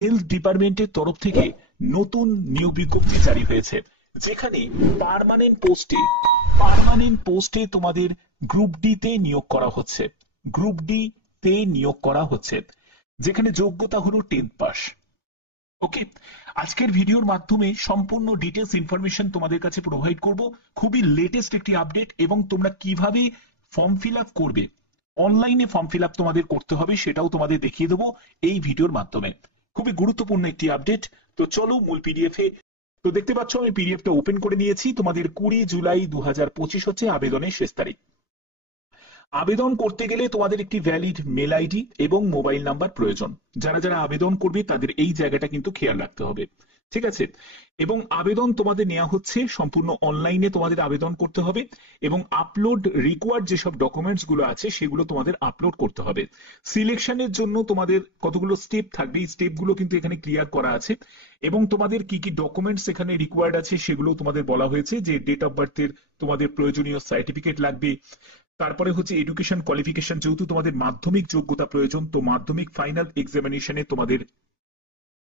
Health ডিপার্টমেন্টের তরফ থেকে নতুন নিয়োগ বিজ্ঞপ্তি জারি হয়েছে, যেখানে পার্মানেন্ট পোস্টে তোমাদের গ্রুপ ডি তে নিয়োগ করা হচ্ছে। গ্রুপ ডি তে নিয়োগ করা হচ্ছে, যেখানে যোগ্যতা হলো 10th পাস। ওকে, আজকের ভিডিওর মাধ্যমে সম্পূর্ণ ডিটেলস ইনফরমেশন তোমাদের কাছে প্রোভাইড করব। খুবই লেটেস্ট একটি আপডেট, এবং তোমরা কিভাবে ফর্ম ফিল আপ করবে, অনলাইনে ফর্ম ফিল আপ তোমাদের করতে হবে সেটাও তোমাদের দেখিয়ে দেবো এই ভিডিওর মাধ্যমে। খুবই গুরুত্বপূর্ণ একটি আপডেট। তো চলো মূল পিডিএফ এ। তো দেখতে পাচ্ছ আমি পিডিএফটা ওপেন করে নিয়েছি। তোমাদের 20 জুলাই 2025 হচ্ছে আবেদনের শেষ তারিখ। আবেদন করতে গেলে তোমাদের একটি ভ্যালিড মেল আইডি এবং মোবাইল নাম্বার প্রয়োজন। যারা যারা আবেদন করবে তাদের এই জায়গাটা কিন্তু খেয়াল রাখতে হবে, ঠিক আছে? এবং আবেদন তোমাদের নেওয়া হচ্ছে সম্পূর্ণ অনলাইনে, তোমাদের আবেদন করতে হবে এবং আপলোড রিকোয়ার্ড যেসব ডকুমেন্টস গুলো আছে সেগুলো তোমাদের আপলোড করতে হবে। সিলেকশনের জন্য তোমাদের কতগুলো স্টেপ থাকবে, এই স্টেপগুলো কিন্তু এখানে ক্লিয়ার করা আছে। এবং তোমাদের কি কি ডকুমেন্টস এখানে রিকোয়ার্ড আছে সেগুলো তোমাদের বলা হয়েছে, যে ডেট অফ বার্থের তোমাদের প্রয়োজনীয় সার্টিফিকেট লাগবে। তারপরে হচ্ছে এডুকেশন কোয়ালিফিকেশন, যেহেতু তোমাদের মাধ্যমিক যোগ্যতা প্রয়োজন, তো মাধ্যমিক ফাইনাল এক্সামিনেশনে তোমাদের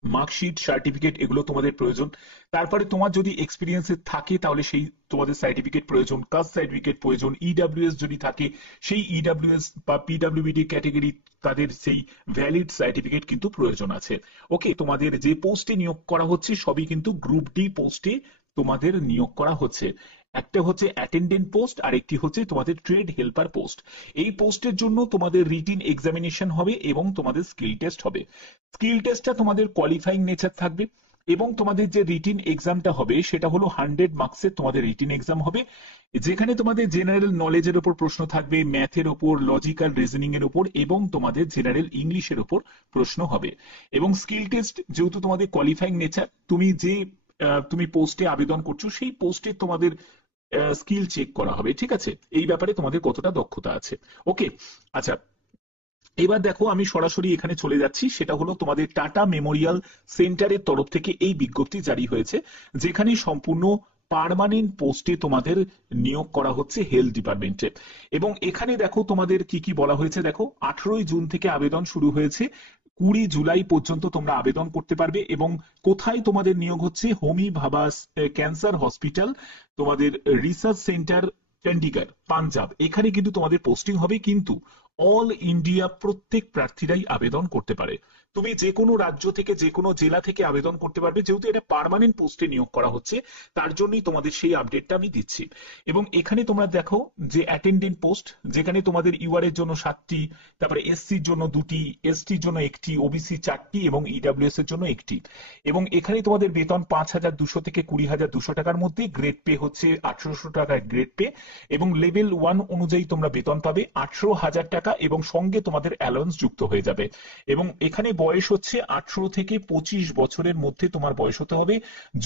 মার্কশিট সার্টিফিকেট এগুলো তোমাদের প্রয়োজন। তারপরে তোমার যদি এক্সপিরিয়েন্স থাকে তাহলে সেই তোমাদের সার্টিফিকেট প্রয়োজন, কাস্ট সার্টিফিকেট প্রয়োজন, ইডাব্লিউএস যদি থাকে সেই ইডাব্লিউএস বা পিডাব্লিউবিডি ক্যাটাগরি তাদের সেই ভ্যালিড সার্টিফিকেট কিন্তু প্রয়োজন আছে। ওকে, তোমাদের যে পোস্টে নিয়োগ করা হচ্ছে সবই কিন্তু গ্রুপ ডি পোস্টে তোমাদের নিয়োগ করা হচ্ছে। একটা হচ্ছে অ্যাটেন্ডেন্ট পোস্ট, আর একটি হচ্ছে তোমাদের ট্রেড হেল্পার পোস্ট। এই পোস্টের জন্য তোমাদের রিটিন এক্সামিনেশন হবে এবং তোমাদের স্কিল টেস্ট হবে। স্কিল টেস্টটা তোমাদের কোয়ালিফাইং নেচার থাকবে, এবং তোমাদের যে রিটিন এক্সামটা হবে সেটা হলো 100 মার্কসের তোমাদের রিটিন এক্সাম হবে, যেখানে তোমাদের জেনারেল নলেজের উপর প্রশ্ন থাকবে, ম্যাথের উপর, লজিক্যাল রিজনিং এর উপর, এবং তোমাদের জেনারেল ইংলিশের উপর প্রশ্ন হবে। এবং স্কিল টেস্ট যেহেতু তোমাদের কোয়ালিফাইং নেচার, তুমি পোস্টে আবেদন করছো সেই পোস্টে তোমাদের স্কিল চেক করা হবে, ঠিক আছে? এই ব্যাপারে তোমাদের কতটা দক্ষতা আছে। ওকে, আচ্ছা, এবার দেখো আমি সরাসরি এখানে চলে যাচ্ছি। সেটা হলো তোমাদের টাটা মেমোরিয়াল সেন্টারের তরফ থেকে এই বিজ্ঞপ্তি জারি হয়েছে, যেখানে সম্পূর্ণ পার্মানেন্ট পোস্টে তোমাদের নিয়োগ করা হচ্ছে হেলথ ডিপার্টমেন্টে। এবং এখানে দেখো তোমাদের কি কি বলা হয়েছে, দেখো 18 জুন থেকে আবেদন শুরু হয়েছে, 20 জুলাই পর্যন্ত তোমরা আবেদন করতে পারবে। এবং কোথায় তোমাদের নিয়োগ হচ্ছে, হোমি ভাবাস ক্যান্সার হসপিটাল, তোমাদের রিসার্চ সেন্টার, চণ্ডীগড়, পাঞ্জাব, এখানে কিন্তু তোমাদের পোস্টিং হবে। কিন্তু অল ইন্ডিয়া প্রত্যেক প্রার্থীরাই আবেদন করতে পারে। তুমি যে কোনো রাজ্য থেকে, যে কোনো জেলা থেকে আবেদন করতে পারবে, যেহেতু এটা পার্মানেন্ট পোস্টে নিয়োগ করা হচ্ছে তার জন্যই তোমাদের সেই আপডেটটা আমি দিচ্ছি। এবং এখানে তোমরা দেখো যে অ্যাটেন্ডেন্ট পোস্ট, যেখানে তোমাদের ইউআর এর জন্য 7টি, তারপরে এসসির জন্য 2টি, এসটির জন্য 1টি, ওবিসি 4টি এবং ইডাব্লিউএস এর জন্য 1টি। এবং এখানে তোমাদের বেতন 5,200 থেকে 20,200 টাকার মধ্যে, গ্রেড পে হচ্ছে 1800 টাকার গ্রেড পে, এবং লেভেল 1 অনুযায়ী তোমরা বেতন পাবে 18,000 টাকা, এবং সঙ্গে তোমাদের অ্যালাউন্স যুক্ত হয়ে যাবে। এবং এখানে বয়স হচ্ছে 18 থেকে 25 বছরের মধ্যে তোমার বয়স হতে হবে।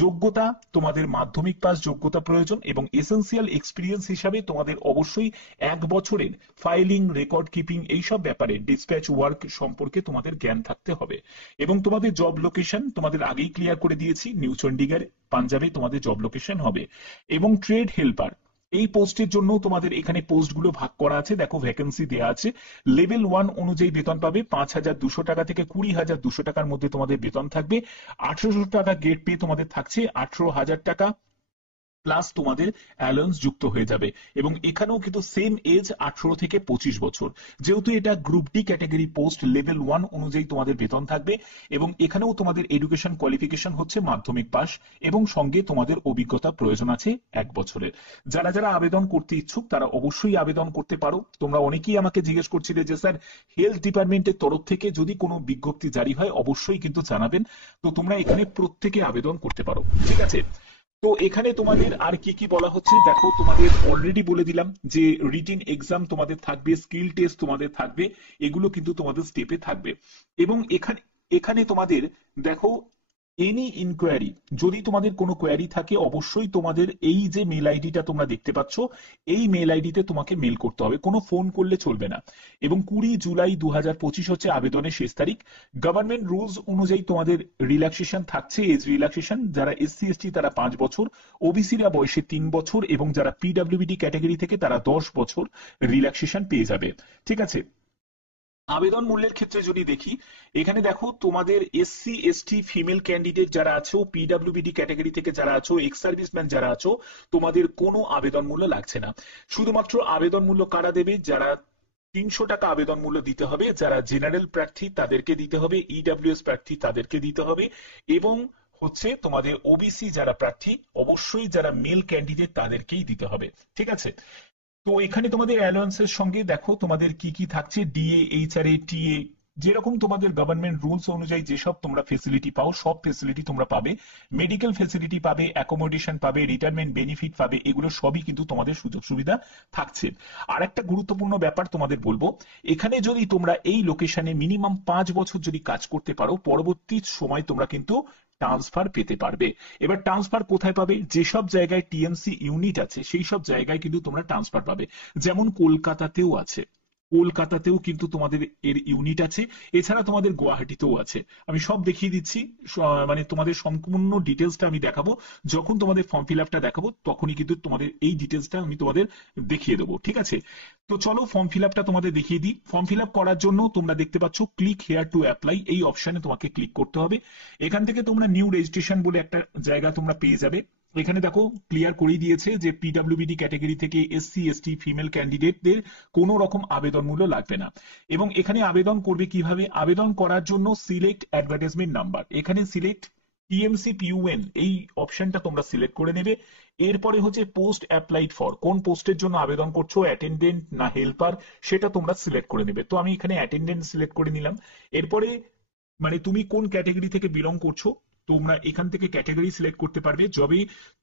যোগ্যতা তোমাদের মাধ্যমিক পাস যোগ্যতা প্রয়োজন, এবং এসেন্সিয়াল এক্সপিরিয়েন্স হিসাবে তোমাদের অবশ্যই 1 বছরের ফাইলিং, রেকর্ড কিপিং, এইসব ব্যাপারে ডিসপ্যাচ ওয়ার্ক সম্পর্কে তোমাদের জ্ঞান থাকতে হবে। এবং তোমাদের জব লোকেশন তোমাদের আগেই ক্লিয়ার করে দিয়েছি, নিউ চণ্ডীগড়, পাঞ্জাবে তোমাদের জব লোকেশন হবে। এবং ট্রেড হেল্পার এই পোস্টের জন্য তোমাদের এখানে পোস্টগুলো ভাগ করা আছে, দেখো ভ্যাকেন্সি দেওয়া আছে। লেভেল 1 অনুযায়ী বেতন পাবে 5,200 টাকা থেকে 20,200 টাকার মধ্যে তোমাদের বেতন থাকবে। 1800 টাকা গেট পে তোমাদের থাকছে, 18,000 টাকা প্লাস তোমাদের অ্যালাউন্স যুক্ত হয়ে যাবে। এবং এখানেও কিন্তু সেম এজ 18 থেকে 25 বছর, যেহেতু এটা group D category post, level 1 অনুযায়ী তোমাদের বেতন থাকবে। এবং এখানেও তোমাদের এডুকেশন কোয়ালিফিকেশন হচ্ছে মাধ্যমিক পাস, এবং সঙ্গে তোমাদের অভিজ্ঞতা প্রয়োজন আছে 1 বছরের। যারা যারা আবেদন করতে ইচ্ছুক তারা অবশ্যই আবেদন করতে পারো। তোমরা অনেকেই আমাকে জিজ্ঞেস করছিলে যে স্যার, হেলথ ডিপার্টমেন্টের তরফ থেকে যদি কোনো বিজ্ঞপ্তি জারি হয় অবশ্যই কিন্তু জানাবেন। তো তোমরা এখানে প্রত্যেকে আবেদন করতে পারো, ঠিক আছে? তো এখানে তোমাদের আর কি কি বলা হচ্ছে, দেখো তোমাদের অলরেডি বলে দিলাম যে রিটিন এক্সাম তোমাদের থাকবে, স্কিল টেস্ট তোমাদের থাকবে, এগুলো কিন্তু তোমাদের স্টেপে থাকবে। এবং এখানে এখানে তোমাদের দেখো, এনি ইনকোয়ারি, যদি তোমাদের কোনো কোয়ারি থাকে অবশ্যই তোমাদের এই যে মেল আইডিটা তোমরা দেখতে পাচ্ছ এই মেল আইডিতে তোমাকে মেল করতে হবে, কোনো ফোন করলে চলবে না। এবং 20 জুলাই 2025 হচ্ছে আবেদনের শেষ তারিখ। গভর্নমেন্ট রুলস অনুযায়ী তোমাদের রিল্যাক্সেশন থাকছে, এজ রিল্যাক্সেশন, যারা এসসি এসটি তারা 5 বছর, ওবিসিরা বয়সে 3 বছর, এবং যারা পিডব্লিউডি ক্যাটাগরি থেকে তারা 10 বছর রিল্যাক্সেশন পেয়ে যাবে, ঠিক আছে? আবেদন মূল্যের ক্ষেত্রে যদি দেখি, এখানে দেখো তোমাদের এসসি এসটি ফিমেল ক্যান্ডিডেট যারা আছো, পিডব্লিউবিডি ক্যাটাগরি থেকে যারা আছো, এক্স সার্ভিসম্যান যারা আছো, তোমাদের কোনো আবেদন মূল্য লাগছে না। শুধুমাত্র আবেদন মূল্য কারা দেবে? যারা 300 টাকা আবেদন মূল্য দিতে হবে, যারা জেনারেল প্রার্থী তাদেরকে দিতে হবে, ইডব্লিউএস প্রার্থী তাদেরকে দিতে হবে, এবং হচ্ছে তোমাদের ওবিসি যারা প্রার্থী, অবশ্যই যারা মেল ক্যান্ডিডেট তাদেরকেই দিতে হবে। ঠিক আছে? তো এখানে তোমাদের অ্যালাউন্সের সঙ্গে দেখো তোমাদের কি কি থাকছে, ডিএ, এইচআরএ, টিএ, যেরকম তোমাদের গভর্নমেন্ট রুলস অনুযায়ী যেসব তোমরা ফেসিলিটি পাও সব ফেসিলিটি তোমরা পাবে। মেডিকেল ফেসিলিটি পাবে, অ্যাকোমোডেশন পাবে, রিটায়ারমেন্ট বেনিফিট পাবে, এগুলো সবই কিন্তু তোমাদের সুযোগ সুবিধা থাকছে। আর একটা গুরুত্বপূর্ণ ব্যাপার তোমাদের বলবো, এখানে যদি তোমরা এই লোকেশনে মিনিমাম 5 বছর যদি কাজ করতে পারো, পরবর্তী সময় তোমরা কিন্তু ট্রান্সফার পেতে পারবে। এবার ট্রান্সফার কোথায় পাবে? যেসব জায়গায় টিএমসি ইউনিট আছে সেই সব জায়গায় কিন্তু তোমরা ট্রান্সফার পাবে। যেমন কলকাতাতেও আছে, কলকাতাতেও কিন্তু তোমাদের এর ইউনিট আছে, এছাড়া তোমাদের গুয়াহাটিতেও আছে। আমি সব দেখিয়ে দিচ্ছি, মানে তোমাদের সম্পূর্ণ ডিটেলসটা আমি দেখাবো যখন তোমাদের ফর্ম ফিল আপটা দেখাবো, তখনই কিন্তু তোমাদের এই ডিটেলসটা আমি তোমাদের দেখিয়ে দেবো। ঠিক আছে? তো চলো ফর্ম ফিল আপটা তোমাদের দেখিয়ে দিই। ফর্ম ফিল আপ করার জন্য তোমরা দেখতে পাচ্ছ ক্লিক হেয়ার টু অ্যাপ্লাই, এই অপশনে তোমাকে ক্লিক করতে হবে। এখান থেকে তোমরা নিউ রেজিস্ট্রেশন বলে একটা জায়গা তোমরা পেয়ে যাবে। এখানে দেখো ক্লিয়ার করেই দিয়েছে যে পিডব্লিউবিডি ক্যাটাগরি থেকে এসসি এসটি ফিমেল ক্যান্ডিডেটদের কোনো রকম আবেদন মূল্য লাগবে না। এবং এখানে আবেদন করবে কিভাবে? আবেদন করার জন্য সিলেক্ট অ্যাডভার্টাইজমেন্ট নাম্বার, এখানে সিলেক্ট টিএমসি পিইউএন এই অপশনটা তোমরা সিলেক্ট করে নেবে। এরপরে হচ্ছে পোস্ট অ্যাপ্লাইড ফর, কোন পোস্টের জন্য আবেদন করছো, অ্যাটেন্ডেন্ট না হেল্পার, সেটা তোমরা সিলেক্ট করে নেবে। তো আমি এখানে অ্যাটেন্ডেন্ট সিলেক্ট করে নিলাম। এরপরে মানে তুমি কোন ক্যাটাগরি থেকে বিলং করছো, তোমরা এখান থেকে ক্যাটাগরি সিলেক্ট করতে পারবে।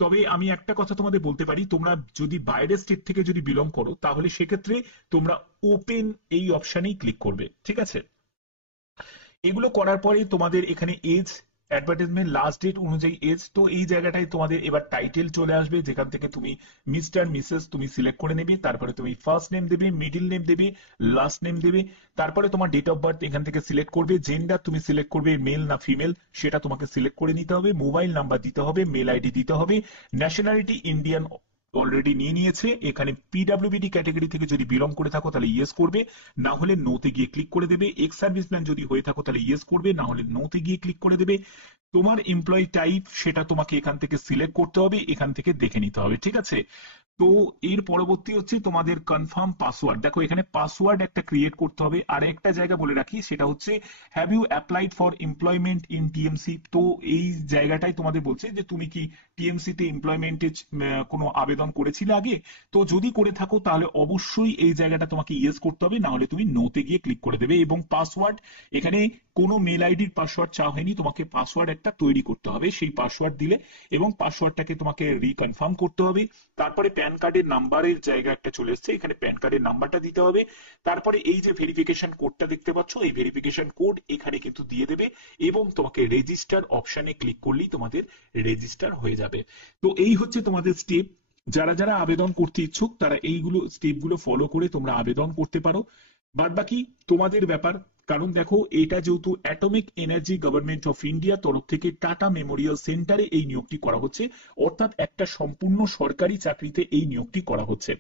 তবে আমি একটা কথা তোমাদের বলতে পারি, তোমরা যদি বাইরের স্টেট থেকে যদি বিলং করো তাহলে সেক্ষেত্রে তোমরা ওপেন এই অপশনেই ক্লিক করবে। ঠিক আছে? এগুলো করার পরে তোমাদের এখানে এজ, অ্যাডভার্টাইজমেন্ট লাস্ট ডেট অনুযায়ী এজ, তো এই জায়গাটায় তোমাদের এবার টাইটেল চলে আসবে, যেখান থেকে তুমি মিস্টার মিসেস তুমি সিলেক্ট করে নেবে। তারপরে তুমি ফার্স্ট নেম দেবে, মিডিল নেম দেবে, লাস্ট নেম দেবে। তারপরে তোমার ডেট অফ বার্থ এখান থেকে সিলেক্ট করবে। জেন্ডার তুমি সিলেক্ট করবে মেল না ফিমেল, সেটা তোমাকে সিলেক্ট করে নিতে হবে। মোবাইল নাম্বার দিতে হবে, মেল আইডি দিতে হবে। ন্যাশনালিটি ইন্ডিয়ান অলরেডি নিয়ে নিয়েছে। এখানে পিডব্লিউবিডি ক্যাটাগরি থেকে যদি বিলং করে থাকো তাহলে ইয়েস করবে, না হলে নোতে গিয়ে ক্লিক করে দেবে। এক্স সার্ভিসম্যান যদি হয়ে থাকো তাহলে ইয়েস করবে, না হলে নোতে গিয়ে ক্লিক করে দেবে। তোমার এমপ্লয়ি টাইপ সেটা তোমাকে এখান থেকে সিলেক্ট করতে হবে, এখান থেকে দেখে নিতে হবে। ঠিক আছে? তো এর পরবর্তী হচ্ছে তোমাদের কনফার্ম পাসওয়ার্ড। দেখো এখানে পাসওয়ার্ড একটা ক্রিয়েট করতে হবে। আর একটা জায়গা বলে রাখি, সেটা হচ্ছে have you applied for employment in TMC. তো এই জায়গাটাই তোমাদের বলছে যে তুমি কি টিএমসি তে এমপ্লয়মেন্টে কোনো আবেদন করেছিলে আগে। তো যদি করে থাকো তাহলে অবশ্যই এই জায়গাটা তোমাকে ইয়েস করতে হবে, না হলে তুমি নোতে গিয়ে ক্লিক করে দেবে। এবং পাসওয়ার্ড, এখানে কোনো মেল আইডির পাসওয়ার্ড চাওয়া হয়নি, তোমাকে পাসওয়ার্ড একটা তৈরি করতে হবে। সেই পাসওয়ার্ড দিলে এবং পাসওয়ার্ডটাকে তোমাকে রিকনফার্ম করতে হবে। তারপরে প্যান কার্ডের নাম্বারের জায়গা একটা চলে এসছে, এখানে প্যান কার্ডের নাম্বারটা দিতে হবে। তারপরে এই যে ভেরিফিকেশন কোডটা দেখতে পাচ্ছ, এই ভেরিফিকেশন কোড এখানে কিন্তু দিয়ে দেবে এবং তোমাকে রেজিস্টার অপশনে ক্লিক করলেই তোমাদের রেজিস্টার হয়ে যাবে। তো এই হচ্ছে তোমাদের স্টেপ। যারা যারা আবেদন করতে ইচ্ছুক তারা এইগুলো স্টেপগুলো ফলো করে তোমরা আবেদন করতে পারো। বাদ বাকি তোমাদের ব্যাপার। কারণ দেখো এটা যেহেতু atomic energy government of India তরফ থেকে টাটা মেমোরিয়াল সেন্টারে এই নিয়োগটি করা হচ্ছে, অর্থাৎ একটা সম্পূর্ণ সরকারি চাকরিতে এই নিয়োগটি করা হচ্ছে।